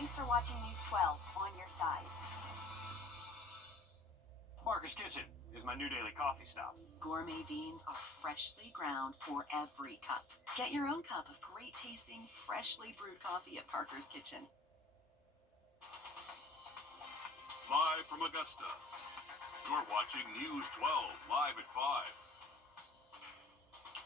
Thanks for watching News 12 on your side. Parker's Kitchen is my new daily coffee stop. Gourmet beans are freshly ground for every cup. Get your own cup of great tasting, freshly brewed coffee at Parker's Kitchen. Live from Augusta, you're watching News 12 live at 5.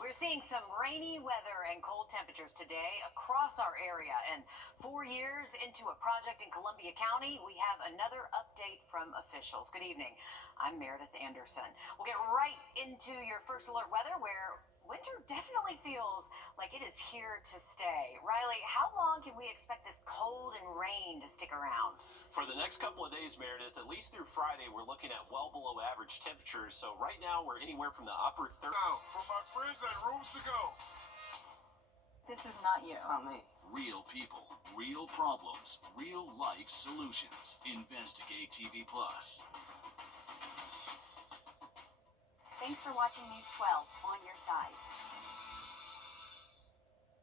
We're seeing some rainy weather and cold temperatures today across our area. And 4 years into a project in Columbia County, we have another update from officials. Good evening. I'm Meredith Anderson. We'll get right into your first alert weather, where winter definitely feels like it is here to stay. Riley, how long can we expect this cold and rain to stick around? For the next couple of days, Meredith, at least through Friday, we're looking at well below average temperatures. So right now, we're anywhere from the upper 30s. Now, for my friends at Rooms to Go. This is not you. It's not me. Real people, real problems, real life solutions. Investigate TV Plus. Thanks for watching News 12 on your side.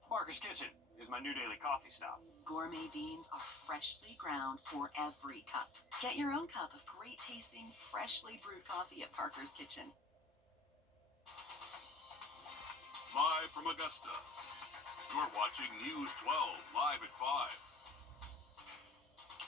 Parker's Kitchen is my new daily coffee stop. Gourmet beans are freshly ground for every cup. Get your own cup of great tasting, freshly brewed coffee at Parker's Kitchen. Live from Augusta, you're watching News 12 live at 5.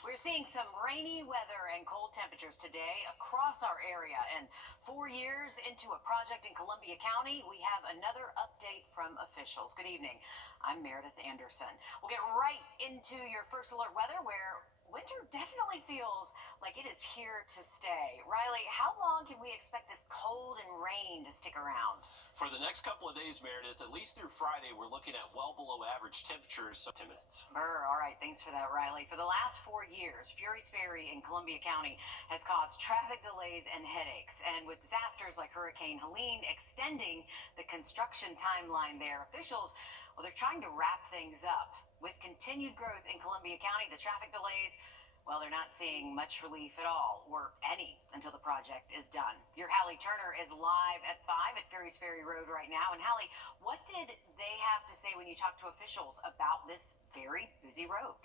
We're seeing some rainy weather and cold temperatures today across our area. And 4 years into a project in Columbia County, we have another update from officials. Good evening. I'm Meredith Anderson. We'll get right into your first alert weather, where winter definitely feels like it is here to stay. Riley, how long can we expect this cold and rain to stick around? For the next couple of days, Meredith, at least through Friday, we're looking at well below average temperatures. So 10 minutes. All right. Thanks for that, Riley. For the last 4 years, Fury's Ferry in Columbia County has caused traffic delays and headaches. And with disasters like Hurricane Helene extending the construction timeline there, officials, well, they're trying to wrap things up. With continued growth in Columbia County, the traffic delays, well, they're not seeing much relief at all, or any, until the project is done. Your Hallie Turner is live at 5 at Fury's Ferry Road right now. And Hallie, what did they have to say when you talked to officials about this very busy road?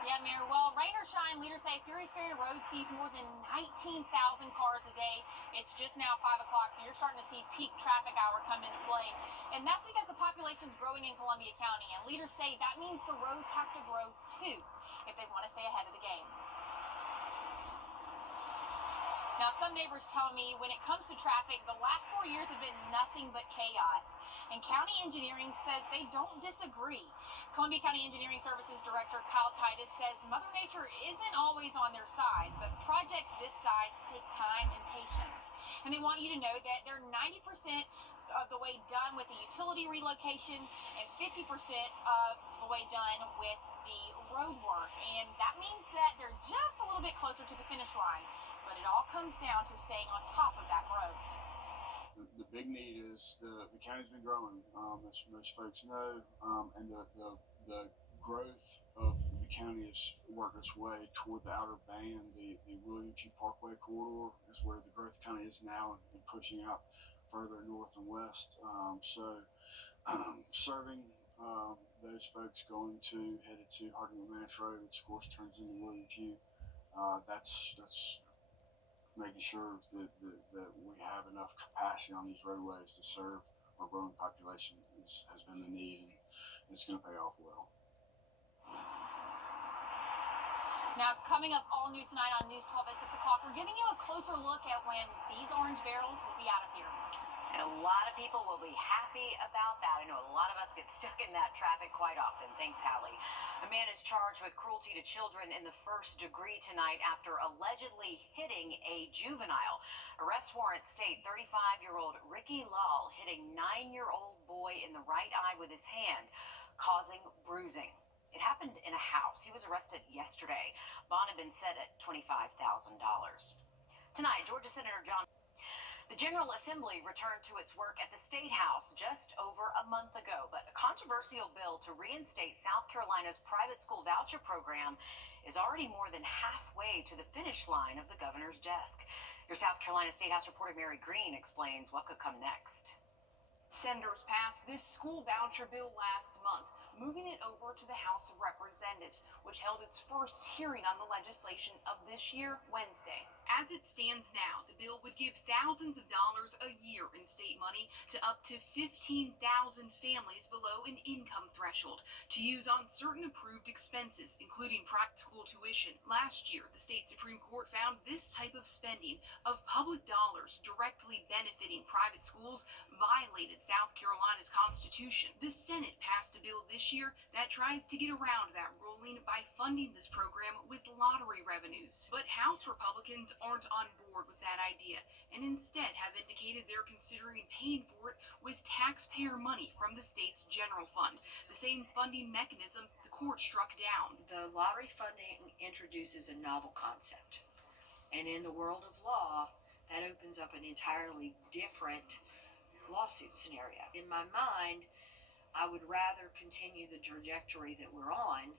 Yeah, Mayor. Well, rain or shine, leaders say Fury's Ferry Road sees more than 19,000 cars a day. It's just now 5 o'clock, so you're starting to see peak traffic hour come into play. And that's because the population's growing in Columbia County. And leaders say that means the roads have to grow too if they want to stay ahead of the game. Now, some neighbors tell me when it comes to traffic, the last 4 years have been nothing but chaos. And county engineering says they don't disagree. Columbia County Engineering Services Director Kyle Titus says Mother Nature isn't always on their side, but projects this size take time and patience. And they want you to know that they're 90% of the way done with the utility relocation and 50% of the way done with the road work. And that means that they're just a little bit closer to the finish line. But it all comes down to staying on top of that growth. The big need is the county's been growing, as most folks know, and the growth of the county has worked its way toward the outer band. The William G. Parkway corridor is where the growth kind of is now, and pushing out further north and west. Serving those folks headed to Harding McManus Road, which of course turns into William G. That's making sure that we have enough capacity on these roadways to serve our growing population has been the need, and it's going to pay off well. Now, coming up all new tonight on News 12 at 6 o'clock, we're giving you a closer look at when these orange barrels will be out of here. And a lot of people will be happy about that. I know a lot of us get stuck in that traffic quite often. Thanks, Hallie. A man is charged with cruelty to children in the first degree tonight after allegedly hitting a juvenile. Arrest warrants state 35-year-old Ricky Lal hit a 9-year-old boy in the right eye with his hand, causing bruising. It happened in a house. He was arrested yesterday. Bond had been set at $25,000. Tonight, Georgia Senator John. The General Assembly returned to its work at the State House just over a month ago, but a controversial bill to reinstate South Carolina's private school voucher program is already more than halfway to the finish line of the governor's desk. Your South Carolina State House reporter Mary Green explains what could come next. Senators passed this school voucher bill last month, moving it over to the House of Representatives, which held its first hearing on the legislation of this year Wednesday. As it stands now, the bill would give thousands of dollars a year in state money to up to 15,000 families below an income threshold to use on certain approved expenses, including private school tuition. Last year, the state Supreme Court found this type of spending of public dollars directly benefiting private schools violated South Carolina's Constitution. The Senate passed a bill this year that tries to get around that ruling by funding this program with lottery revenues. But House Republicans aren't on board with that idea and instead have indicated they're considering paying for it with taxpayer money from the state's general fund, the same funding mechanism the court struck down. The lottery funding introduces a novel concept, and in the world of law, that opens up an entirely different lawsuit scenario. In my mind, I would rather continue the trajectory that we're on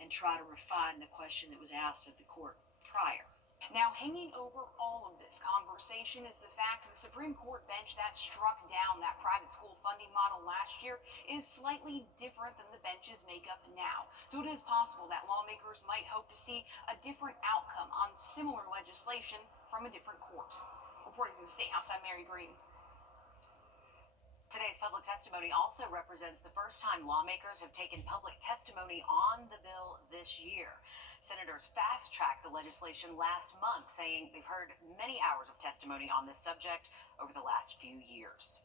and try to refine the question that was asked of the court prior. Now, hanging over all of this conversation is the fact the Supreme Court bench that struck down that private school funding model last year is slightly different than the bench's makeup now. So it is possible that lawmakers might hope to see a different outcome on similar legislation from a different court. Reporting from the State House, I'm Mary Green. Today's public testimony also represents the first time lawmakers have taken public testimony on the bill this year. Senators fast-tracked the legislation last month, saying they've heard many hours of testimony on this subject over the last few years.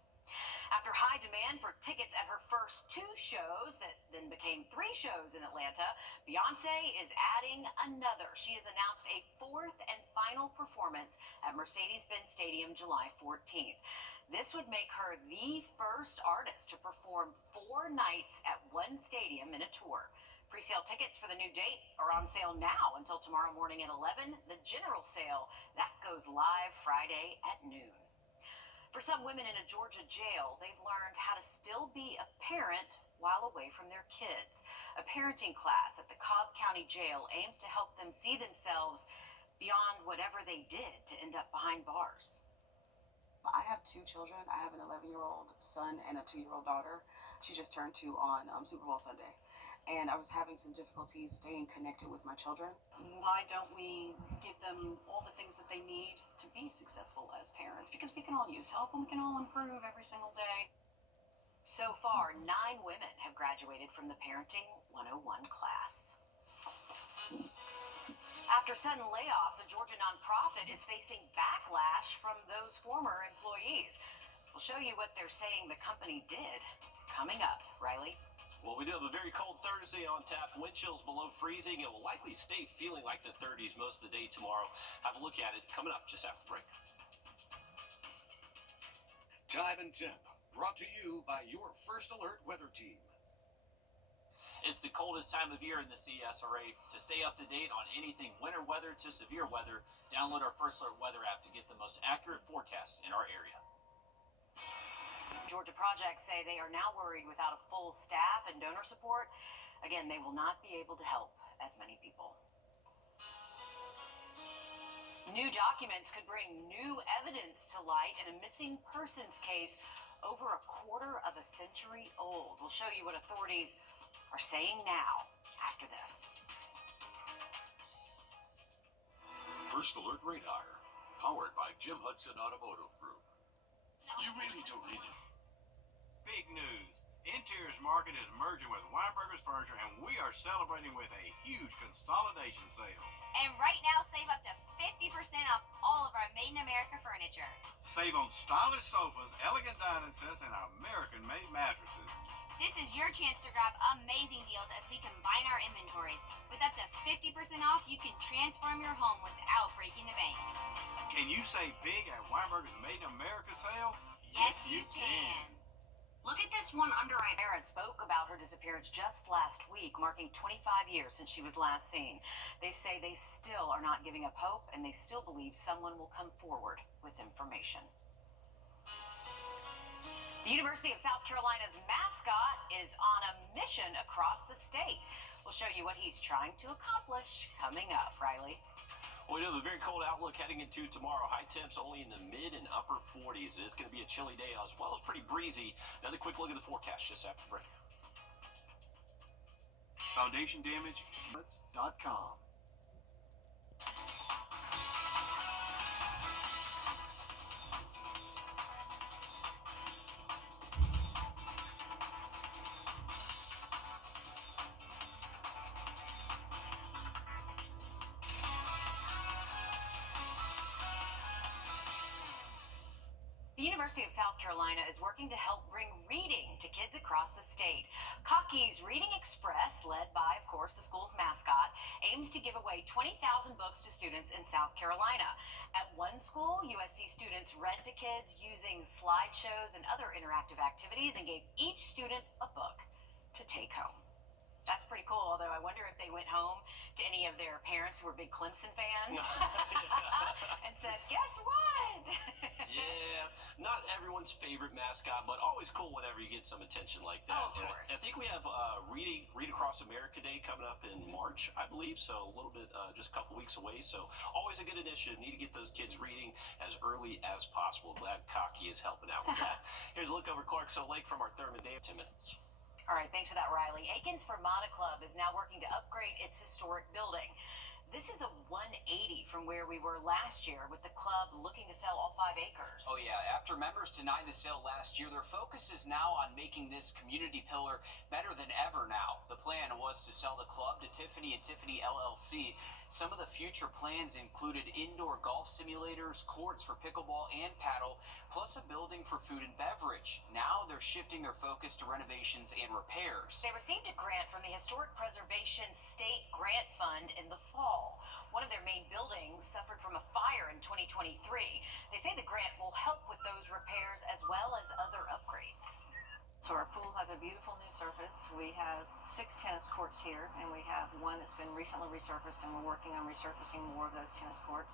After high demand for tickets at her first 2 shows that then became 3 shows in Atlanta, Beyonce is adding another. She has announced a 4th and final performance at Mercedes-Benz Stadium July 14th. This would make her the first artist to perform 4 nights at one stadium in a tour. Pre-sale tickets for the new date are on sale now until tomorrow morning at 11. The general sale, that goes live Friday at noon. For some women in a Georgia jail, they've learned how to still be a parent while away from their kids. A parenting class at the Cobb County Jail aims to help them see themselves beyond whatever they did to end up behind bars. I have 2 children. I have an 11-year-old son and a 2-year-old daughter. She just turned 2 on Super Bowl Sunday. And I was having some difficulties staying connected with my children. Why don't we give them all the things that they need to be successful as parents? Because we can all use help and we can all improve every single day. So far, 9 women have graduated from the Parenting 101 class. After sudden layoffs, a Georgia nonprofit is facing backlash from those former employees. We'll show you what they're saying the company did coming up. Riley? Well, we do have a very cold Thursday on tap. Wind chills below freezing. It will likely stay feeling like the 30s most of the day tomorrow. Have a look at it coming up just after the break. Time and Temp, brought to you by your First Alert weather team. It's the coldest time of year in the CSRA. To stay up to date on anything winter weather to severe weather, download our First Alert weather app to get the most accurate forecast in our area. Georgia projects say they are now worried without a full staff and donor support. Again, they will not be able to help as many people. New documents could bring new evidence to light in a missing persons case over a quarter of a century old. We'll show you what authorities are saying now after this. First Alert Radar, powered by Jim Hudson Automotive Group. You really don't need it. Big news. Interiors Market is merging with Weinberger's Furniture, and we are celebrating with a huge consolidation sale. And right now, save up to 50% off all of our Made in America furniture. Save on stylish sofas, elegant dining sets, and American-made mattresses. This is your chance to grab amazing deals as we combine our inventories. With up to 50% off, you can transform your home without breaking the bank. Can you save big at Weinberger's Made in America sale? Yes, you can. Look at this one under eye. Parents spoke about her disappearance just last week, marking 25 years since she was last seen. They say they still are not giving up hope, and they still believe someone will come forward with information. The University of South Carolina's mascot is on a mission across the state. We'll show you what he's trying to accomplish coming up. Riley? Well, we have a very cold outlook heading into tomorrow. High temps only in the mid and upper 40s. It's going to be a chilly day as well as pretty breezy. Another quick look at the forecast just after the break. Foundation damage.com. The University of South Carolina is working to help bring reading to kids across the state. Cocky's Reading Express, led by, of course, the school's mascot, aims to give away 20,000 books to students in South Carolina. At one school, USC students read to kids using slideshows and other interactive activities and gave each student a book to take home. That's pretty cool, although I wonder if they went home to any of their parents who were big Clemson fans and said, guess what? Yeah, not everyone's favorite mascot, but always cool whenever you get some attention like that. Oh, of course. And I think we have Read Across America Day coming up in March, I believe, so a little bit, just a couple weeks away. So always a good initiative. Need to get those kids reading as early as possible. Glad Cocky is helping out with that. Here's a look over Clarksville Lake from our Thurman Dam. 10 minutes. All right, thanks for that, Riley. Aikens Vermont Club is now working to upgrade its historic building. This is a 180 from where we were last year, with the club looking to sell all 5 acres. Oh yeah, after members denied the sale last year, their focus is now on making this community pillar better than ever now. The plan was to sell the club to Tiffany and Tiffany LLC. Some of the future plans included indoor golf simulators, courts for pickleball and paddle, plus a building for food and beverage. Now they're shifting their focus to renovations and repairs. They received a grant from the Historic Preservation State Grant Fund in the fall. One of their main buildings suffered from a fire in 2023. They say the grant will help with those repairs as well as other upgrades. So our pool has a beautiful new surface. We have 6 tennis courts here, and we have one that's been recently resurfaced, and we're working on resurfacing more of those tennis courts.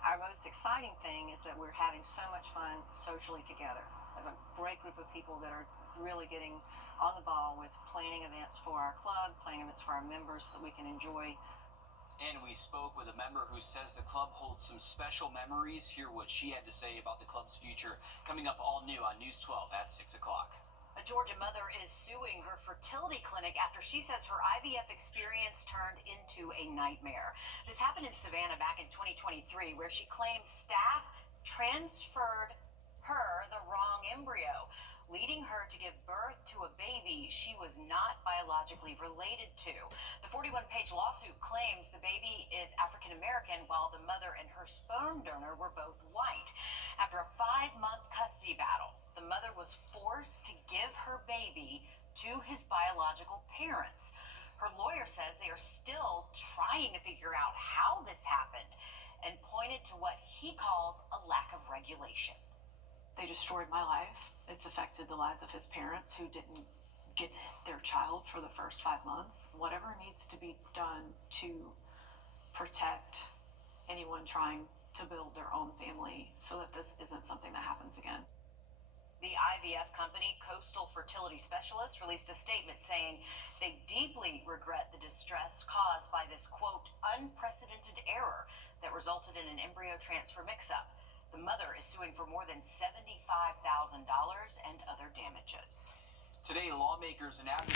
Our most exciting thing is that we're having so much fun socially together. There's a great group of people that are really getting on the ball with planning events for our club, planning events for our members so that we can enjoy. And we spoke with a member who says the club holds some special memories. Hear what she had to say about the club's future, coming up all new on News 12 at 6 o'clock. A Georgia mother is suing her fertility clinic after she says her IVF experience turned into a nightmare. This happened in Savannah back in 2023, where she claims staff transferred her the wrong embryo, leading her to give birth to a baby she was not biologically related to. The 41-page lawsuit claims the baby is African American, while the mother and her sperm donor were both white. After a 5-month custody battle, the mother was forced to give her baby to his biological parents. Her lawyer says they are still trying to figure out how this happened and pointed to what he calls a lack of regulation. They destroyed my life. It's affected the lives of his parents who didn't get their child for the first 5 months. Whatever needs to be done to protect anyone trying to build their own family so that this isn't something that happens again. The IVF company, Coastal Fertility Specialists, released a statement saying they deeply regret the distress caused by this, quote, unprecedented error that resulted in an embryo transfer mix-up. The mother is suing for more than $75,000 and other damages. Today, lawmakers and advocates